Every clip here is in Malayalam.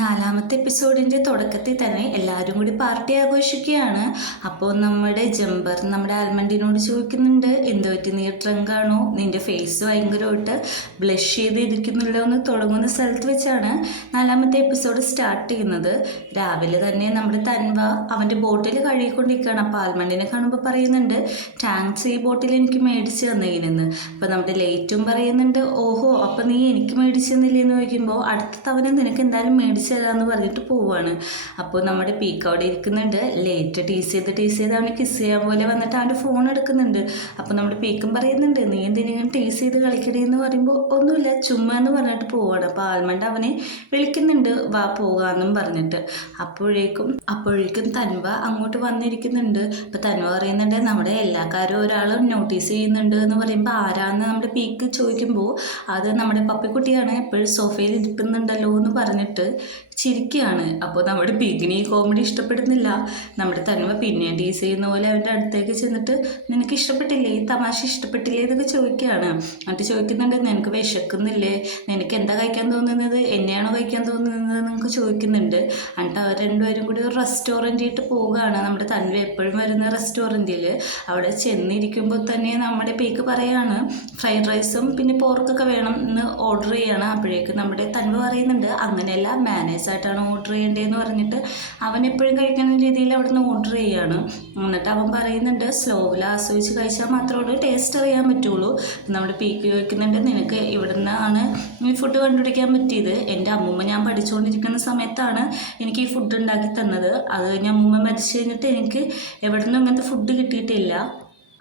നാലാമത്തെ എപ്പിസോഡിൻ്റെ തുടക്കത്തിൽ തന്നെ എല്ലാവരും കൂടി പാർട്ടി ആഘോഷിക്കുകയാണ്. അപ്പോൾ നമ്മുടെ ജമ്പർ നമ്മുടെ ആൽമണ്ടിനോട് ചോദിക്കുന്നുണ്ട്, എന്ത് പറ്റി, നീ ട്രങ്കാണോ, നിൻ്റെ ഫേസ് ഭയങ്കരമായിട്ട് ബ്ലഷ് ചെയ്തിരിക്കുന്നില്ലോ എന്ന് തുടങ്ങുന്ന സ്ഥലത്ത് വെച്ചാണ് നാലാമത്തെ എപ്പിസോഡ് സ്റ്റാർട്ട് ചെയ്യുന്നത്. രാവിലെ തന്നെ നമ്മുടെ തൻവ അവൻ്റെ ബോട്ടിൽ കഴുകിക്കൊണ്ടിരിക്കുകയാണ്. അപ്പോൾ ആൽമണ്ടിനെ കാണുമ്പോൾ പറയുന്നുണ്ട്, താങ്ക്സ്, ഈ ബോട്ടിൽ എനിക്ക് മേടിച്ച് തന്നതിനെന്ന്. അപ്പോൾ നമ്മുടെ ലേറ്റും പറയുന്നുണ്ട്, ഓഹോ അപ്പോൾ നീ എനിക്ക് മേടിച്ച് തന്നില്ലേന്ന് ചോദിക്കുമ്പോൾ അടുത്ത തവണ നിനക്ക് എന്തായാലും മേടിച്ച് തരാമെന്ന് പറഞ്ഞിട്ട് പോവാണ്. അപ്പോൾ നമ്മുടെ പീക്ക് അവിടെ ഇരിക്കുന്നുണ്ട്. ലേറ്റ് ടീസ് ചെയ്ത് അവന് കിസ് ചെയ്യാൻ പോലെ വന്നിട്ട് അവൻ്റെ ഫോൺ എടുക്കുന്നുണ്ട്. അപ്പോൾ നമ്മുടെ പീക്കും പറയുന്നുണ്ട്, നീ എന്തിനും ടീസ് ചെയ്ത് കളിക്കണേ എന്ന് പറയുമ്പോൾ ഒന്നുമില്ല ചുമ്മാ എന്ന് പറഞ്ഞിട്ട് പോവാണ്. അപ്പോൾ ആൽമണ്ട് അവനെ വിളിക്കുന്നുണ്ട്, വാ പോകാമെന്നും പറഞ്ഞിട്ട്. അപ്പോഴേക്കും തൻവ അങ്ങോട്ട് വന്നിരിക്കുന്നുണ്ട്. അപ്പോൾ തൻവ പറയുന്നുണ്ട്, നമ്മുടെ എല്ലാ കാര്യവും ഒരാളും നോട്ടീസ് ചെയ്യുന്നുണ്ട് എന്ന് പറയുമ്പോൾ ആരാന്ന് നമ്മുടെ പീക്ക് ചോദിക്കുമ്പോൾ അത് നമ്മുടെ പപ്പിക്കുട്ടിയാണ്, എപ്പോഴും സോഫയിൽ ഇരിക്കുന്നുണ്ടല്ലോ എന്ന് പറഞ്ഞിട്ട് ചിരിക്കുകയാണ്. അപ്പോൾ നമ്മുടെ പീക്കിന് ഈ കോമഡി ഇഷ്ടപ്പെടുന്നില്ല. നമ്മുടെ തന്മ പിന്നെ ടീസ് ചെയ്യുന്ന പോലെ അവൻ്റെ അടുത്തേക്ക് ചെന്നിട്ട്, നിനക്ക് ഇഷ്ടപ്പെട്ടില്ലേ, ഈ തമാശ ഇഷ്ടപ്പെട്ടില്ലേ എന്നൊക്കെ ചോദിക്കുകയാണ്. എന്നിട്ട് ചോദിക്കുന്നുണ്ട്, നിനക്ക് വിശക്കുന്നില്ലേ, നിനക്ക് എന്താ കഴിക്കാൻ തോന്നുന്നത്, എന്നെയാണോ കഴിക്കാൻ തോന്നുന്നത് എന്നൊക്കെ ചോദിക്കുന്നുണ്ട്. എന്നിട്ട് അവർ രണ്ടുപേരും കൂടി ഒരു റെസ്റ്റോറൻറ്റിട്ട് പോവുകയാണ്, നമ്മുടെ തന്വ എപ്പോഴും വരുന്ന റെസ്റ്റോറൻറ്റിൽ. അവിടെ ചെന്നിരിക്കുമ്പോൾ തന്നെ നമ്മുടെ പീക്ക് പറയാണ്, ഫ്രൈഡ് റൈസും പിന്നെ പോർക്കൊക്കെ വേണം എന്ന് ഓർഡർ ചെയ്യാണ്. അപ്പോഴേക്കും നമ്മുടെ തന്വ പറയുന്നുണ്ട്, അങ്ങനെയല്ല മാനേഴ്സായിട്ടാണ് ഓർഡർ ചെയ്യേണ്ടതെന്ന് പറഞ്ഞിട്ട് അവൻ എപ്പോഴും കഴിക്കുന്ന രീതിയിൽ അവിടെ നിന്ന് ഓർഡർ ചെയ്യുകയാണ്. എന്നിട്ട് അവൻ പറയുന്നുണ്ട്, സ്ലോവിൽ ആസ്വദിച്ച് കഴിച്ചാൽ മാത്രമേ ടേസ്റ്റ് അറിയാൻ പറ്റുള്ളൂ. നമ്മുടെ പീക്ക് ചോദിക്കുന്നുണ്ട്, നിനക്ക് ഇവിടെ നിന്നാണ് ഈ ഫുഡ് കണ്ടുപിടിക്കാൻ പറ്റിയത്, എൻ്റെ അമ്മൂമ്മ ഞാൻ പഠിച്ചുകൊണ്ടിരിക്കുന്ന സമയത്താണ് എനിക്ക് ഈ ഫുഡ് ഉണ്ടാക്കി തന്നത്, അത് കഴിഞ്ഞ് അമ്മൂമ്മ മരിച്ചു കഴിഞ്ഞിട്ട് എനിക്ക് എവിടെ നിന്നും ഇങ്ങനത്തെ ഫുഡ് കിട്ടിയിട്ടില്ല,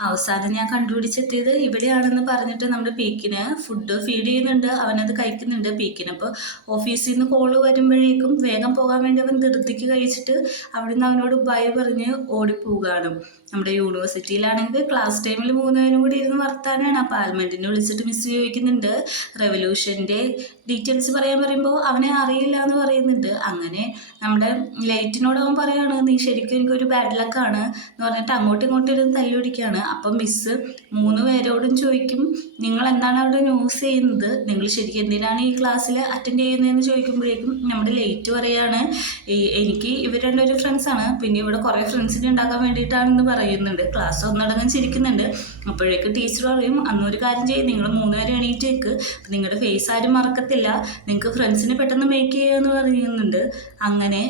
അവസാനം ഞാൻ കണ്ടുപിടിച്ചെത്തിയത് ഇവിടെയാണെന്ന് പറഞ്ഞിട്ട് നമ്മുടെ പീക്കിന് ഫുഡ് ഫീഡ് ചെയ്യുന്നുണ്ട്. അവനത് കഴിക്കുന്നുണ്ട്. പീക്കിന് അപ്പോൾ ഓഫീസിൽ നിന്ന് കോള് വരുമ്പോഴേക്കും വേഗം പോകാൻ വേണ്ടി അവൻ ധൃതിക്ക് കഴിച്ചിട്ട് അവിടെ നിന്ന് അവനോട് ബൈ പറഞ്ഞ് ഓടിപ്പോവുകയാണ്. നമ്മുടെ യൂണിവേഴ്സിറ്റിയിലാണെങ്കിൽ ക്ലാസ് ടൈമിൽ 3 പേരും കൂടി ഇരുന്ന് വർത്താനാണ്. അപ്പോൾ ആൽമണ്ടിനെ വിളിച്ചിട്ട് മിസ് ചോദിക്കുന്നുണ്ട്, റെവല്യൂഷൻ്റെ ഡീറ്റെയിൽസ് പറയുമ്പോൾ അവനെ അറിയില്ല എന്ന് പറയുന്നുണ്ട്. അങ്ങനെ നമ്മുടെ ലൈറ്റിനോട് അവൻ പറയുകയാണ്, നീ ശരിക്കും എനിക്കൊരു ബാഡ് ലക്കാണ് എന്ന് പറഞ്ഞിട്ട് അങ്ങോട്ടും ഇങ്ങോട്ടും ഇരുന്ന് തല്ലുപിടിക്കുകയാണ്. അപ്പം മിസ്സ് 3 പേരോടും ചോദിക്കും, നിങ്ങൾ എന്താണ് അവിടെ ന്യൂസ് ചെയ്യുന്നത്, നിങ്ങൾ ശരിക്കും എന്തിനാണ് ഈ ക്ലാസ്സിൽ അറ്റൻഡ് ചെയ്യുന്നതെന്ന് ചോദിക്കുമ്പോഴേക്കും നമ്മുടെ ലേറ്റ് പറയാണ്, എനിക്ക് ഇവർ രണ്ടൊരു ഫ്രണ്ട്സാണ്, പിന്നെ ഇവിടെ കുറേ ഫ്രണ്ട്സിനെ ഉണ്ടാക്കാൻ വേണ്ടിയിട്ടാണെന്ന് പറയുന്നുണ്ട്. ക്ലാസ് ഒന്നടങ്കം ചിരിക്കുന്നുണ്ട്. അപ്പോഴേക്കും ടീച്ചർ പറയും, അന്നൊരു കാര്യം ചെയ്യും, നിങ്ങൾ 3 പേരും എണീറ്റേക്ക്, നിങ്ങളുടെ ഫേസ് ആരും മറക്കത്തില്ല, നിങ്ങൾക്ക് ഫ്രണ്ട്സിനെ പെട്ടെന്ന് മേക്ക് ചെയ്യുമെന്ന് പറയുന്നുണ്ട്. അങ്ങനെ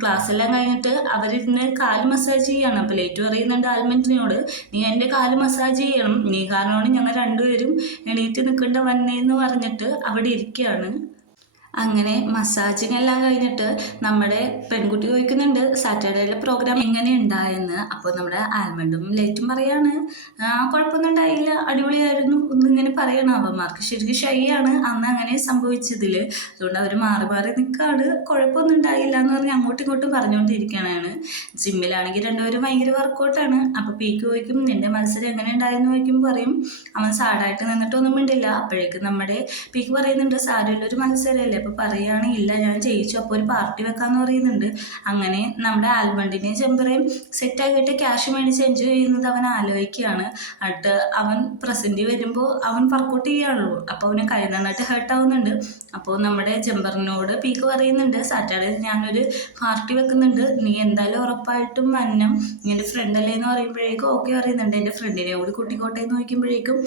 ക്ലാസ്സെല്ലാം കഴിഞ്ഞിട്ട് അവരിരുന്ന് കാല് മസാജ് ചെയ്യാണ്. അപ്പോൾ ലേറ്റ് പറയുന്നുണ്ട് ആൽമണ്ടിനോട്, നീ എൻ്റെ കാല് മസാജ് ചെയ്യണം, നീ കാരണമാണ് ഞങ്ങൾ രണ്ടുപേരും എണീറ്റ് നിൽക്കേണ്ട വന്നേന്ന് പറഞ്ഞിട്ട് അവിടെ ഇരിക്കുകയാണ്. അങ്ങനെ മസാജിങ് എല്ലാം കഴിഞ്ഞിട്ട് നമ്മുടെ പെൺകുട്ടി ചോദിക്കുന്നുണ്ട്, സാറ്റർഡേയിലെ പ്രോഗ്രാം എങ്ങനെ ഉണ്ടായെന്ന്. അപ്പോൾ നമ്മുടെ ആൽമണ്ടും ലേറ്റും പറയാണ്, കുഴപ്പമൊന്നും ഉണ്ടായില്ല, അടിപൊളിയായിരുന്നു ഒന്നിങ്ങനെ പറയണം. അവന്മാർക്ക് ശരിക്കും ഷൈ ആണ് അന്ന് അങ്ങനെ സംഭവിച്ചതിൽ, അതുകൊണ്ട് അവർ മാറി മാറി നിൽക്കുകയാണ്, കുഴപ്പമൊന്നും ഉണ്ടായില്ല എന്ന് പറഞ്ഞ് അങ്ങോട്ടും ഇങ്ങോട്ടും പറഞ്ഞുകൊണ്ടിരിക്കുകയാണ്. ജിമ്മിലാണെങ്കിൽ രണ്ടുപേരും ഭയങ്കര വർക്കൗട്ടാണ്. അപ്പോൾ പീക്ക് ചോദിക്കും, നിൻ്റെ മത്സരം എങ്ങനെ ഉണ്ടായെന്ന് ചോദിക്കുമ്പോൾ പറയും, അവൻ സാഡായിട്ട് നിന്നിട്ടൊന്നും മിണ്ടില്ല. അപ്പോഴേക്കും നമ്മുടെ പീക്ക് പറയുന്നുണ്ട്, സാരമില്ലൊരു മത്സരമല്ലേ, അപ്പോൾ പറയുകയാണ്, ഇല്ല ഞാൻ ജയിച്ചു, അപ്പോൾ ഒരു പാർട്ടി വെക്കാമെന്ന് പറയുന്നുണ്ട്. അങ്ങനെ നമ്മുടെ ആൽമണ്ടിനെയും ചെമ്പറയും സെറ്റാക്കിയിട്ട് ക്യാഷ് മേടിച്ച് എൻജോയ് ചെയ്യുന്നത് അവൻ ആലോചിക്കുകയാണ്. എന്നിട്ട് അവൻ പ്രസൻറ്റ് വരുമ്പോൾ അവൻ വർക്കൗട്ട് ചെയ്യുകയാണല്ലോ, അപ്പോൾ അവന് കൈ നന്നായിട്ട് ഹേർട്ട് ആവുന്നുണ്ട്. അപ്പോൾ നമ്മുടെ ജമ്പറിനോട് പീക്ക് പറയുന്നുണ്ട്, സാറ്റർഡേ ഞാനൊരു പാർട്ടി വെക്കുന്നുണ്ട്, നീ എന്തായാലും ഉറപ്പായിട്ടും വന്നം, എൻ്റെ ഫ്രണ്ടല്ലേ എന്ന് പറയുമ്പോഴേക്കും ഓക്കെ പറയുന്നുണ്ട്. എൻ്റെ ഫ്രണ്ടിനെ കൂടി കൂട്ടിക്കോട്ടെ എന്ന് ചോദിക്കുമ്പോഴേക്കും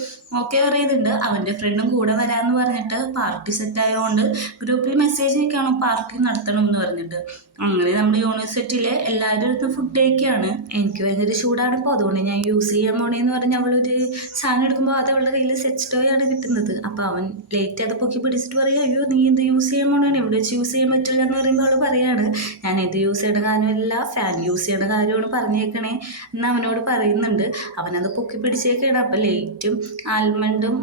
ഓക്കെ പറയുന്നുണ്ട്. അവൻ്റെ ഫ്രണ്ടും കൂടെ വരാമെന്ന് പറഞ്ഞിട്ട് പാർട്ടി സെറ്റായതുകൊണ്ട് ഗ്രൂപ്പിൽ മെസ്സേജ് അയക്കുകയാണ്, പാർട്ടി നടത്തണം എന്ന് പറഞ്ഞിട്ട്. അങ്ങനെ നമ്മുടെ യൂണിവേഴ്സിറ്റിയിലെ എല്ലാവരും അടുത്ത് ഫുഡ് കഴിക്കുകയാണ്. എനിക്ക് ഭയങ്കര ചൂടാണ്, ഇപ്പോൾ അതുകൊണ്ട് ഞാൻ യൂസ് ചെയ്യാൻ പോണേന്ന് പറഞ്ഞ് അവളൊരു സാധനം എടുക്കുമ്പോൾ അത് അവളുടെ കയ്യിൽ സെറ്റ് ടോയാണ് കിട്ടുന്നത്. അപ്പോൾ അവൻ ലേറ്റ് അത് പൊക്കി പിടിച്ചിട്ട് പറയുക, അയ്യോ നീ ഇത് യൂസ് ചെയ്യാൻ പോണാണ്, ഇവിടെ വെച്ച് യൂസ് ചെയ്യാൻ പറ്റില്ല എന്ന് പറയുമ്പോൾ അവൾ പറയാണ്, ഞാൻ ഇത് യൂസ് ചെയ്യേണ്ട കാര്യമല്ല, ഫാൻ യൂസ് ചെയ്യേണ്ട കാര്യമാണ് പറഞ്ഞേക്കണേ എന്ന് അവനോട് പറയുന്നുണ്ട്. അവനത് പൊക്കി പിടിച്ചേക്കാണ്. അപ്പോൾ ലേറ്റും ആൽമണ്ടും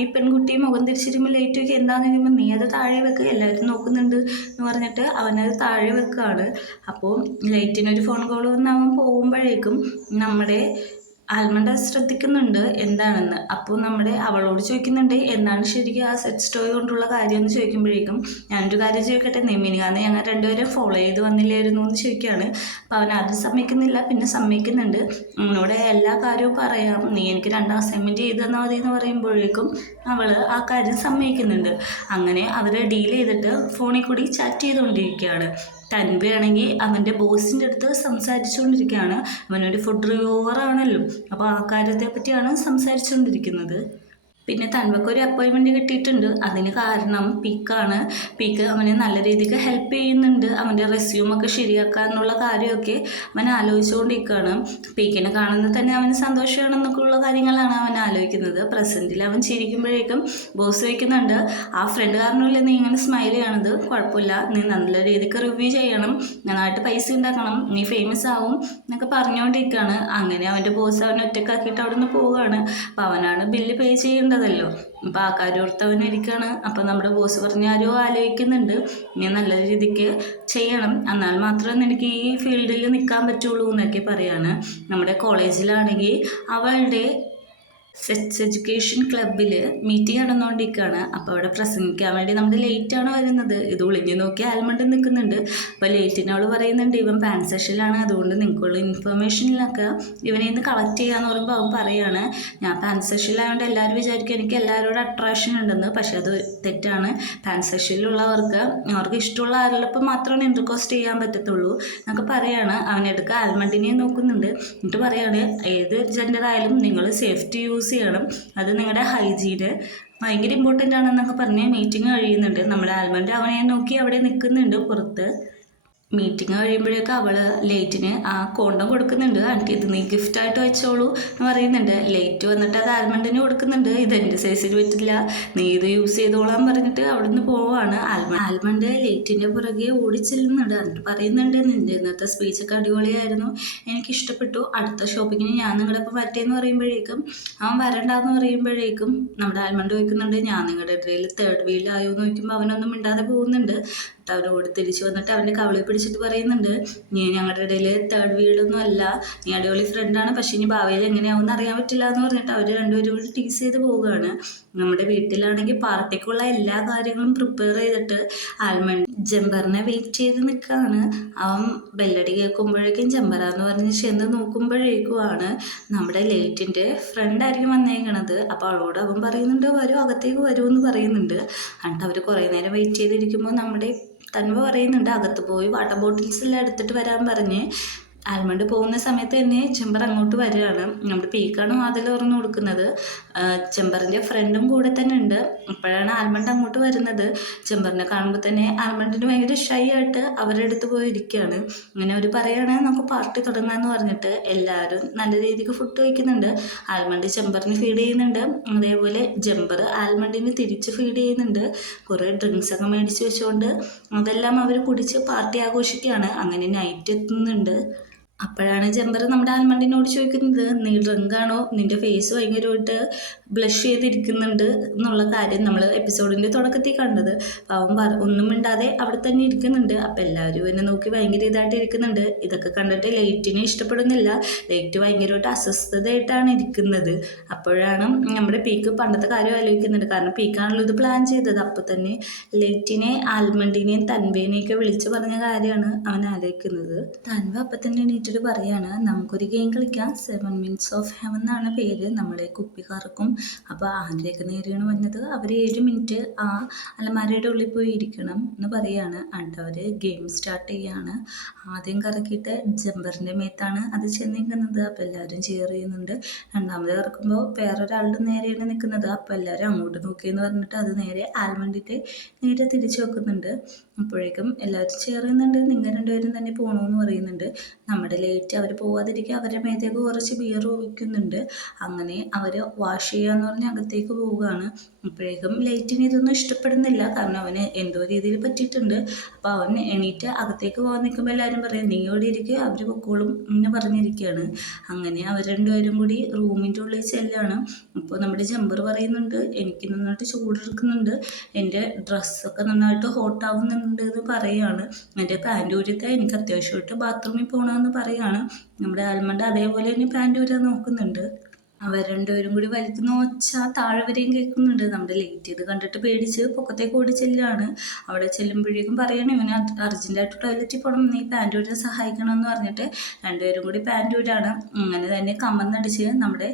ഈ പെൺകുട്ടിയും മുഖം തിരിച്ചിരിക്കുമ്പോൾ ലേറ്റ് ഒക്കെ എന്താണെന്ന് ചോദിക്കുമ്പോൾ, നീ അത് താഴെ വെക്കുക, എല്ലാവരും നോക്കുന്നുണ്ട് എന്ന് പറഞ്ഞിട്ട് അവനത് താഴെ വെക്കുകയാണ്. അപ്പോൾ ലൈറ്റിനൊരു ഫോൺ കോൾ വന്ന് അവൻ പോകുമ്പോഴേക്കും നമ്മുടെ ആൽമണ്ട് ശ്രദ്ധിക്കുന്നുണ്ട് എന്താണെന്ന്. അപ്പോൾ നമ്മുടെ അവളോട് ചോദിക്കുന്നുണ്ട്, എന്താണ് ശരിക്കും ആ സെറ്റ് സ്റ്റോറി കൊണ്ടുള്ള കാര്യം എന്ന് ചോദിക്കുമ്പോഴേക്കും, ഞാനൊരു കാര്യം ചോദിക്കട്ടെ, നിമിനികാന്ന് ഞങ്ങൾ രണ്ടുപേരും ഫോളോ ചെയ്ത് വന്നില്ലായിരുന്നു എന്ന് ചോദിക്കുകയാണ്. അപ്പോൾ അവൻ അത് സമ്മതിക്കുന്നില്ല, പിന്നെ സമ്മതിക്കുന്നുണ്ട്, അവനോട് എല്ലാ കാര്യവും പറയാം, നീ എനിക്ക് 2 അസൈൻമെൻറ്റ് ചെയ്ത് തന്നാൽ മതി എന്ന് പറയുമ്പോഴേക്കും അവൾ ആ കാര്യം സമ്മതിക്കുന്നുണ്ട്. അങ്ങനെ അവർ ഡീൽ ചെയ്തിട്ട് ഫോണിൽ കൂടി ചാറ്റ് ചെയ്തുകൊണ്ടിരിക്കുകയാണ്. തൻവയാണെങ്കിൽ അവൻ്റെ ബോസിൻ്റെ അടുത്ത് സംസാരിച്ചുകൊണ്ടിരിക്കുകയാണ്. അവനൊരു ഫുഡ് റിവ്യൂവർ ആണല്ലോ, അപ്പോൾ ആ കാര്യത്തെ പറ്റിയാണ് സംസാരിച്ചുകൊണ്ടിരിക്കുന്നത്. പിന്നെ തൻവയ്ക്കൊരു അപ്പോയിൻമെൻറ്റ് കിട്ടിയിട്ടുണ്ട്. അതിന് കാരണം പീക്കാണ്. പീക്ക് അവനെ നല്ല രീതിക്ക് ഹെൽപ്പ് ചെയ്യുന്നുണ്ട്. അവൻ്റെ റെസ്യൂമൊക്കെ ശരിയാക്കാനുള്ള കാര്യമൊക്കെ അവൻ ആലോചിച്ചുകൊണ്ടിരിക്കുകയാണ്. പീക്കിനെ കാണുന്നത് തന്നെ അവന് സന്തോഷമാണെന്നൊക്കെ ഉള്ള കാര്യങ്ങളാണ് അവൻ ആലോചിക്കുന്നത്. പ്രസൻറ്റിൽ അവൻ ചിരിക്കുമ്പോഴേക്കും ബോസ് വയ്ക്കുന്നുണ്ട്, ആ ഫ്രണ്ട് കാരണമല്ലേ നീ ഇങ്ങനെ സ്മൈൽ ചെയ്യണത്, കുഴപ്പമില്ല, നീ നല്ല രീതിക്ക് റിവ്യൂ ചെയ്യണം, നന്നായിട്ട് പൈസ ഉണ്ടാക്കണം, നീ ഫേമസ് ആവും എന്നൊക്കെ പറഞ്ഞുകൊണ്ടിരിക്കുകയാണ്. അങ്ങനെ അവൻ്റെ ബോസ് അവനെ ഒറ്റക്കാക്കിയിട്ട് അവിടെ നിന്ന് പോവുകയാണ്. അപ്പോൾ അവനാണ് ബില്ല് പേ ചെയ്യേണ്ടതല്ലോ. അപ്പോൾ ആ കാര്യം ഓർത്തവനിരിക്കുകയാണ്. അപ്പോൾ നമ്മുടെ ബോസ് പറഞ്ഞ ആരോ ആലോചിക്കുന്നുണ്ട്, ഞാൻ നല്ല രീതിക്ക് ചെയ്യണം, എന്നാൽ മാത്രമേ എനിക്ക് ഈ ഫീൽഡിൽ നിൽക്കാൻ പറ്റുള്ളൂ എന്നൊക്കെ പറയാണ്. നമ്മുടെ കോളേജിലാണെങ്കിൽ അവളുടെ സെക്സ് എഡ്യൂക്കേഷൻ ക്ലബ്ബിൽ മീറ്റിംഗ് നടന്നുകൊണ്ടിരിക്കുകയാണ്. അപ്പോൾ അവിടെ പ്രസംഗിക്കാൻ വേണ്ടി നമ്മുടെ ലേറ്റാണ് വരുന്നത്. ഇത് ഒളിഞ്ഞു നോക്കി ആൽമണ്ട് നിൽക്കുന്നുണ്ട്. അപ്പോൾ ലേറ്റിന് അവൾ പറയുന്നുണ്ട്, ഇവൻ പാൻ സെഷനിലാണ്, അതുകൊണ്ട് നിങ്ങൾക്കുള്ള ഇൻഫർമേഷനിലൊക്കെ ഇവനെ ഇന്ന് കളക്ട് ചെയ്യാന്ന് പറയുമ്പോൾ അവൻ പറയാണ്, ഞാൻ പാൻ സെഷനിലായതുകൊണ്ട് എല്ലാവരും വിചാരിക്കും എനിക്ക് എല്ലാവരോടും അട്രാക്ഷൻ ഉണ്ടെന്ന്. പക്ഷെ അത് തെറ്റാണ്. പാൻ സെഷനിലുള്ളവർക്ക് അവർക്ക് ഇഷ്ടമുള്ള ആരോടൊപ്പം മാത്രമാണ് ഇൻ്റർകോസ്റ്റ് ചെയ്യാൻ പറ്റത്തുള്ളൂ എന്നൊക്കെ പറയാണ്. അവനെടുക്കുക ആൽമണ്ടിനെ നോക്കുന്നുണ്ട്. എന്നിട്ട് പറയാണ്, ഏത് ജെൻഡർ ആയാലും നിങ്ങൾ സേഫ്റ്റി യൂസ് ചെയ്യണം, അത് നിങ്ങളുടെ ഹൈജീന് ഭയങ്കര ഇമ്പോർട്ടൻ്റ് ആണെന്നൊക്കെ പറഞ്ഞ് മീറ്റിംഗ് കഴിയുന്നുണ്ട്. നമ്മുടെ ആൽമണ്ട് അവനെ നോക്കി അവിടെ നിൽക്കുന്നുണ്ട് പുറത്ത്. മീറ്റിംഗ് കഴിയുമ്പോഴേക്കും അവൾ ലേറ്റിന് ആ കോണ്ടം കൊടുക്കുന്നുണ്ട്. ആൻറ്റി ഇത് നീ ഗിഫ്റ്റായിട്ട് വെച്ചോളൂ എന്ന് പറയുന്നുണ്ട്. ലേറ്റ് വന്നിട്ട് അത് ആൽമണ്ടിന് കൊടുക്കുന്നുണ്ട്. ഇതെൻ്റെ സൈസിൽ പറ്റില്ല, നീ ഇത് യൂസ് ചെയ്തോളാൻ പറഞ്ഞിട്ട് അവിടെ നിന്ന് പോവാണ്. ആൽമണ്ട് ലേറ്റിൻ്റെ പുറകെ ഓടിച്ചെല്ലുന്നുണ്ട്. എന്നിട്ട് പറയുന്നുണ്ട്, നിൻ്റെ ഇന്നത്തെ സ്പീച്ചൊക്കെ അടിപൊളിയായിരുന്നു, എനിക്കിഷ്ടപ്പെട്ടു, അടുത്ത ഷോപ്പിങ്ങിന് ഞാൻ നിങ്ങളുടെ ഒപ്പം വരട്ടേന്ന് പറയുമ്പോഴേക്കും അവൻ വരണ്ടാന്ന് പറയുമ്പോഴേക്കും നമ്മുടെ ആൽമണ്ട് ചോദിക്കുന്നുണ്ട്, ഞാൻ നിങ്ങളുടെ ഇടയിൽ തേർഡ് വീലായോ എന്ന് ചോദിക്കുമ്പോൾ അവനൊന്നും മിണ്ടാതെ പോകുന്നുണ്ട്. അവരോട് തിരിച്ചു വന്നിട്ട് അവൻ്റെ കവളിൽ പിടിച്ചിട്ട് പറയുന്നുണ്ട്, നീ ഞങ്ങളുടെ ഇടയിൽ തേർഡ് വീലൊന്നും അല്ല, നീ അടിപൊളി ഫ്രണ്ടാണ്, പക്ഷേ ഇനി ഭാവിയിൽ എങ്ങനെയാവുമെന്ന് അറിയാൻ പറ്റില്ല എന്ന് പറഞ്ഞിട്ട് അവർ രണ്ടുപേരും കൂടി ടീസ് ചെയ്ത് പോവുകയാണ്. നമ്മുടെ വീട്ടിലാണെങ്കിൽ പാർട്ടിക്കുള്ള എല്ലാ കാര്യങ്ങളും പ്രിപ്പയർ ചെയ്തിട്ട് ആൽമണ്ട് ജംബറിനെ വെയിറ്റ് ചെയ്ത് നിൽക്കുകയാണ്. അവൻ ബെല്ലടി കേൾക്കുമ്പോഴേക്കും ജംബറാന്ന് പറഞ്ഞ് ചെന്ന് നോക്കുമ്പോഴേക്കുമാണ് നമ്മുടെ ലേറ്റിൻ്റെ ഫ്രണ്ടായിരിക്കും വന്നേക്കണത്. അപ്പോൾ അവളോട് അവൻ പറയുന്നുണ്ട്, വരും, അകത്തേക്ക് വരുമെന്ന് പറയുന്നുണ്ട്. എന്നിട്ട് അവർ കുറേ നേരം വെയിറ്റ് ചെയ്തിരിക്കുമ്പോൾ നമ്മുടെ തൻവ പറയുന്നുണ്ട്, അകത്ത് പോയി വാട്ടർ ബോട്ടിൽസ് എല്ലാം എടുത്തിട്ട് വരാൻ പറഞ്ഞ്. ആൽമണ്ട് പോകുന്ന സമയത്ത് തന്നെ ചെമ്പർ അങ്ങോട്ട് വരികയാണ്. നമ്മുടെ പീക്കാണ് വാതിൽ തുറന്നു കൊടുക്കുന്നത്. ചെമ്പറിൻ്റെ ഫ്രണ്ടും കൂടെ തന്നെ ഉണ്ട്. അപ്പോഴാണ് ആൽമണ്ട് അങ്ങോട്ട് വരുന്നത്. ചെമ്പറിനെ കാണുമ്പോൾ തന്നെ ആൽമണ്ടിന് ഭയങ്കര ഷൈ ആയിട്ട് അവരുടെ അടുത്ത് പോയിരിക്കുകയാണ്. അങ്ങനെ അവർ പറയുകയാണ്, നമുക്ക് പാർട്ടി തുടങ്ങാമെന്ന് പറഞ്ഞിട്ട് എല്ലാവരും നല്ല രീതിക്ക് ഫുഡ് കഴിക്കുന്നുണ്ട്. ആൽമണ്ട് ചെമ്പറിന് ഫീഡ് ചെയ്യുന്നുണ്ട്, അതേപോലെ ചെമ്പർ ആൽമണ്ടിന് തിരിച്ച് ഫീഡ് ചെയ്യുന്നുണ്ട്. കുറേ ഡ്രിങ്ക്സ് ഒക്കെ മേടിച്ച് വെച്ചുകൊണ്ട് അതെല്ലാം അവർ കുടിച്ച് പാർട്ടി ആഘോഷിക്കുകയാണ്. അങ്ങനെ നൈറ്റ് എത്തുന്നുണ്ട്. അപ്പോഴാണ് ജംബർ നമ്മുടെ ആൽമണ്ടിനോട് ചോദിക്കുന്നത്, നീ ഡ്രങ്കാണോ, നിൻ്റെ ഫേസ് ഭയങ്കരമായിട്ട് ബ്ലഷ് ചെയ്തിരിക്കുന്നുണ്ട് എന്നുള്ള കാര്യം നമ്മൾ എപ്പിസോഡിൻ്റെ തുടക്കത്തിൽ കണ്ടത്. അവൻ ഒന്നും മിണ്ടാതെ അവിടെ തന്നെ ഇരിക്കുന്നുണ്ട്. അപ്പം എല്ലാവരും എന്നെ നോക്കി ഭയങ്കര ഇതായിട്ട് ഇരിക്കുന്നുണ്ട്. ഇതൊക്കെ കണ്ടിട്ട് ലേറ്റിനെ ഇഷ്ടപ്പെടുന്നില്ല. ലേറ്റ് ഭയങ്കരമായിട്ട് അസ്വസ്ഥതയായിട്ടാണ് ഇരിക്കുന്നത്. അപ്പോഴാണ് നമ്മുടെ പീക്ക് പണ്ടത്തെ കാര്യം ആലോചിക്കുന്നുണ്ട്. കാരണം പീക്കാണല്ലോ ഇത് പ്ലാൻ ചെയ്തത്. അപ്പോൾ തന്നെ ലേറ്റിനെ ആൽമണ്ടിനെയും തൻവേനെയൊക്കെ വിളിച്ച് പറഞ്ഞ കാര്യമാണ് അവൻ ആലോചിക്കുന്നത്. തൻവ അപ്പം തന്നെ എണീറ്റിട്ട് പറയാണ്, നമുക്കൊരു ഗെയിം കളിക്കാം, 7 Minutes of Heaven എന്നാണ് പേര്. നമ്മളെ കുപ്പിക്കാർക്കും. അപ്പോൾ ആരുടെയൊക്കെ നേരെയാണ് വന്നത്, അവർ 7 മിനിറ്റ് ആ അലമാരയുടെ ഉള്ളിൽ പോയി ഇരിക്കണം എന്ന് പറയാണ്. എന്നിട്ട് അവർ ഗെയിം സ്റ്റാർട്ട് ചെയ്യാണ്. ആദ്യം കറക്കിയിട്ട് ജംബറിൻ്റെ മേത്താണ് അത് ചെന്നിരിക്കുന്നത്. അപ്പോൾ എല്ലാവരും ചെയർ ചെയ്യുന്നുണ്ട്. രണ്ടാമത് കറക്കുമ്പോൾ വേറൊരാളുടെ നേരെയാണ് നിൽക്കുന്നത്. അപ്പോൾ എല്ലാവരും അങ്ങോട്ട് നോക്കിയെന്ന് പറഞ്ഞിട്ട് അത് നേരെ ആൽമണ്ടിൻ്റെ നേരെ തിരിച്ചു വെക്കുന്നുണ്ട്. അപ്പോഴേക്കും എല്ലാവരും ചെയർ ചെയ്യുന്നുണ്ട്. നിങ്ങൾ രണ്ടുപേരും തന്നെ പോകണമെന്ന് പറയുന്നുണ്ട്. നമ്മുടെ ലേറ്റ് അവർ പോവാതിരിക്കുക അവരുടെ മേത്തേക്ക് കുറച്ച് ബിയർ ഒഴിക്കുന്നുണ്ട്. അങ്ങനെ അവർ വാഷ് ചെയ്യാന്ന് പറഞ്ഞ് അകത്തേക്ക് പോവുകയാണ്. അപ്പോഴേക്കും ലേറ്റിന് ഇതൊന്നും ഇഷ്ടപ്പെടുന്നില്ല. കാരണം അവന് എന്തോ രീതിയിൽ പറ്റിയിട്ടുണ്ട്. അപ്പോൾ അവൻ എണീറ്റ് അകത്തേക്ക് പോകാൻ നിൽക്കുമ്പോൾ എല്ലാവരും പറയും, നീ ഇവിടെ ഇരിക്കുക, അവർ പൊക്കോളും എന്ന് പറഞ്ഞിരിക്കുകയാണ്. അങ്ങനെ അവർ രണ്ടുപേരും കൂടി റൂമിൻ്റെ ഉള്ളിൽ ചെല്ലാണ്. അപ്പോൾ നമ്മുടെ ജംബർ പറയുന്നുണ്ട്, എനിക്ക് നന്നായിട്ട് ചൂടെടുക്കുന്നുണ്ട്, എൻ്റെ ഡ്രസ്സൊക്കെ നന്നായിട്ട് ഹോട്ടാവുന്നുണ്ട് എന്ന് പറയുകയാണ്. എൻ്റെ പാൻറ് ഊരിത്താൽ എനിക്ക് അത്യാവശ്യമായിട്ട് ബാത്റൂമിൽ പോകണമെന്ന് പറയുകയാണ്. നമ്മുടെ ആൽമണ്ട് അതേപോലെ തന്നെ പാൻറ് ഊരാൻ നോക്കുന്നുണ്ട്. അവർ രണ്ടുപേരും കൂടി വലിക്കുന്ന ഒച്ച താഴെ വരെയും കേൾക്കുന്നുണ്ട്. നമ്മുടെ ലേറ്റ് ഇത് കണ്ടിട്ട് പേടിച്ച് പൊക്കത്തേക്ക് ഓടി ചെല്ലാണ്. അവിടെ ചെല്ലുമ്പോഴേക്കും പറയണം, ഇവന് അർജൻറ്റായിട്ട് ടോയ്ലറ്റിൽ പോകണം, നീ പാൻറ് ഊരാൻ സഹായിക്കണം എന്ന് പറഞ്ഞിട്ട് രണ്ടുപേരും കൂടി പാൻറ് ഊരാണ്. അങ്ങനെ തന്നെ കമന്നടിച്ച് നമ്മുടെ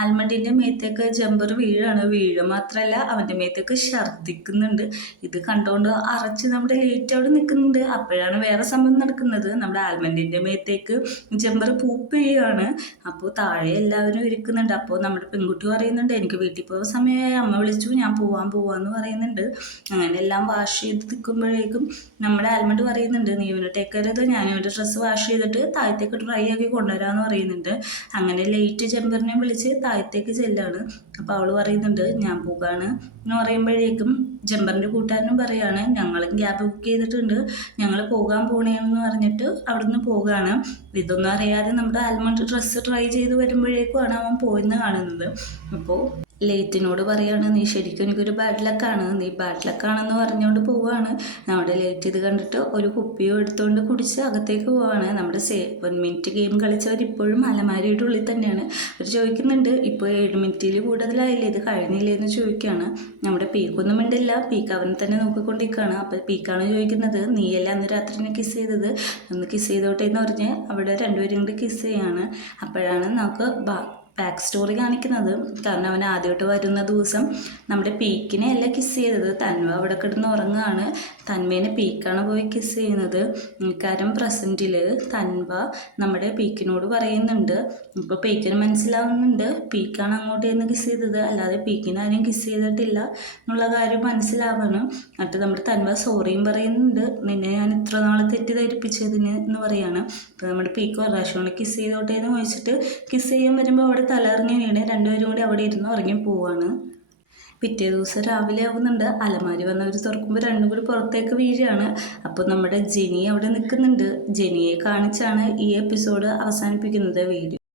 ആൽമണ്ടിൻ്റെ മേത്തേക്ക് ജമ്പർ വീഴുക മാത്രമല്ല അവൻ്റെ മേത്തേക്ക് ഛർദ്ദിക്കുന്നുണ്ട്. ഇത് കണ്ടുകൊണ്ട് അറച്ച് നമ്മുടെ ലേറ്റ് അവിടെ നിൽക്കുന്നുണ്ട്. അപ്പോഴാണ് വേറെ സംഭവം നടക്കുന്നത്. നമ്മുടെ ആൽമണ്ടിൻ്റെ മേത്തേക്ക് ജമ്പർ പൂപ്പ് ചെയ്യുകയാണ്. അപ്പോൾ താഴെ എല്ലാവരും ഇരിക്കുന്നുണ്ട്. അപ്പോൾ നമ്മുടെ പെൺകുട്ടി പറയുന്നുണ്ട്, എനിക്ക് വീട്ടിൽ പോകാൻ സമയമായി, അമ്മ വിളിച്ചു, ഞാൻ പോവാന്ന് പറയുന്നുണ്ട്. അങ്ങനെ എല്ലാം വാഷ് ചെയ്ത് നിൽക്കുമ്പോഴേക്കും നമ്മുടെ ആൽമണ്ട് പറയുന്നുണ്ട്, നീ ഇവനെ ടേക്ക് കെയർ ചെയ്ത് ഞാൻ ഇവൻ്റെ ഡ്രസ്സ് വാഷ് ചെയ്തിട്ട് താഴത്തേക്ക് ഡ്രൈ ആക്കി കൊണ്ടുവരാമെന്ന് പറയുന്നുണ്ട്. അങ്ങനെ ലേറ്റ് ജമ്പറിനെ വിളിച്ച് താഴത്തേക്ക് ചെല്ലാണ്. അപ്പോൾ അവൾ പറയുന്നുണ്ട്, ഞാൻ പോകാണ് എന്ന് പറയുമ്പോഴേക്കും ജമ്പറിൻ്റെ കൂട്ടുകാരനും പറയാണ്, ഞങ്ങളും ക്യാബ് ബുക്ക് ചെയ്തിട്ടുണ്ട്, ഞങ്ങൾ പോകാൻ പോണേന്ന് പറഞ്ഞിട്ട് അവിടുന്ന് പോകാണ്. ഇതൊന്നും അറിയാതെ നമ്മുടെ ആൽമണ്ട് ഡ്രസ്സ് ട്രൈ ചെയ്ത് വരുമ്പോഴേക്കുമാണ് അവൻ പോയെന്ന് കാണുന്നത്. അപ്പോൾ ലേറ്റിനോട് പറയാണ്, നീ ശരിക്കും എനിക്കൊരു ബാഡ് ലക്കാണ്, നീ ബാഡ് ലക്കാണെന്ന് പറഞ്ഞുകൊണ്ട് പോവുകയാണ്. നമ്മുടെ ലേറ്റ് ഇത് കണ്ടിട്ട് ഒരു കുപ്പിയും എടുത്തുകൊണ്ട് കുടിച്ച് അകത്തേക്ക് പോവാണ്. നമ്മുടെ 1 മിനിറ്റ് ഗെയിം കളിച്ചവർ ഇപ്പോഴും അലമാരിയുടെ ഉള്ളിൽ തന്നെയാണ്. അവർ ചോദിക്കുന്നുണ്ട്, ഇപ്പോൾ 7 മിനിറ്റിൽ കൂടുതലായില്ലേ, ഇത് കഴിഞ്ഞില്ലേ എന്ന് ചോദിക്കുകയാണ്. നമ്മുടെ പീക്കൊന്നും മിണ്ടില്ല, പീക്ക് അവനെ തന്നെ നോക്കിക്കൊണ്ടിരിക്കുകയാണ്. അപ്പോൾ പീക്കാണ് ചോദിക്കുന്നത്, നീയല്ല അന്ന് രാത്രി എന്നെ കിസ് ചെയ്തത്, ഒന്ന് കിസ് ചെയ്തോട്ടെ എന്ന് പറഞ്ഞ് അവിടെ രണ്ടുപേരും കൂടി കിസ് ചെയ്യാണ്. അപ്പോഴാണ് നമുക്ക് ബാക്ക് സ്റ്റോറി കാണിക്കുന്നത്. കാരണം അവൻ ആദ്യമായിട്ട് വരുന്ന ദിവസം നമ്മുടെ പീക്കിനെ അല്ല കിസ് ചെയ്തത്, തന്വ അവിടെ കിടന്ന് ഉറങ്ങുകയാണ്. തന്മേനെ പീക്കാണ് പോയി കിസ് ചെയ്യുന്നത്. കാരണം പ്രസൻറ്റിൽ തന്വ നമ്മുടെ പീക്കിനോട് പറയുന്നുണ്ട്. ഇപ്പോൾ പീക്കിന് മനസ്സിലാവുന്നുണ്ട് പീക്കാണ് അങ്ങോട്ട് ചെന്ന് കിസ് ചെയ്തത്, അല്ലാതെ പീക്കിന് ആരും കിസ് ചെയ്തിട്ടില്ല എന്നുള്ള കാര്യം മനസ്സിലാവണം. എന്നിട്ട് നമ്മുടെ തന്വ സോറിയും പറയുന്നുണ്ട്, നിന്നെ ഞാൻ ഇത്ര നാളെ തെറ്റിദ്ധരിപ്പിച്ചതിന് എന്ന് പറയാണ്. അപ്പോൾ നമ്മുടെ പീക്ക് ഒരാശോണ് കിസ് ചെയ്തോട്ടെ എന്ന് ചോദിച്ചിട്ട് കിസ് ചെയ്യാൻ വരുമ്പോൾ അവിടെ തലറിഞ്ഞ് വീണ് രണ്ടുപേരും കൂടി അവിടെ ഇരുന്ന് ഉറങ്ങി പോവാണ്. പിറ്റേ ദിവസം രാവിലെ ആവുന്നുണ്ട്. അലമാരി വന്നവർ തുറക്കുമ്പോൾ രണ്ടും കൂടി പുറത്തേക്ക് വീഴുകയാണ്. അപ്പോൾ നമ്മുടെ ജെനി അവിടെ നിൽക്കുന്നുണ്ട്. ജെനിയെ കാണിച്ചാണ് ഈ എപ്പിസോഡ് അവസാനിപ്പിക്കുന്നത്. വീഡിയോ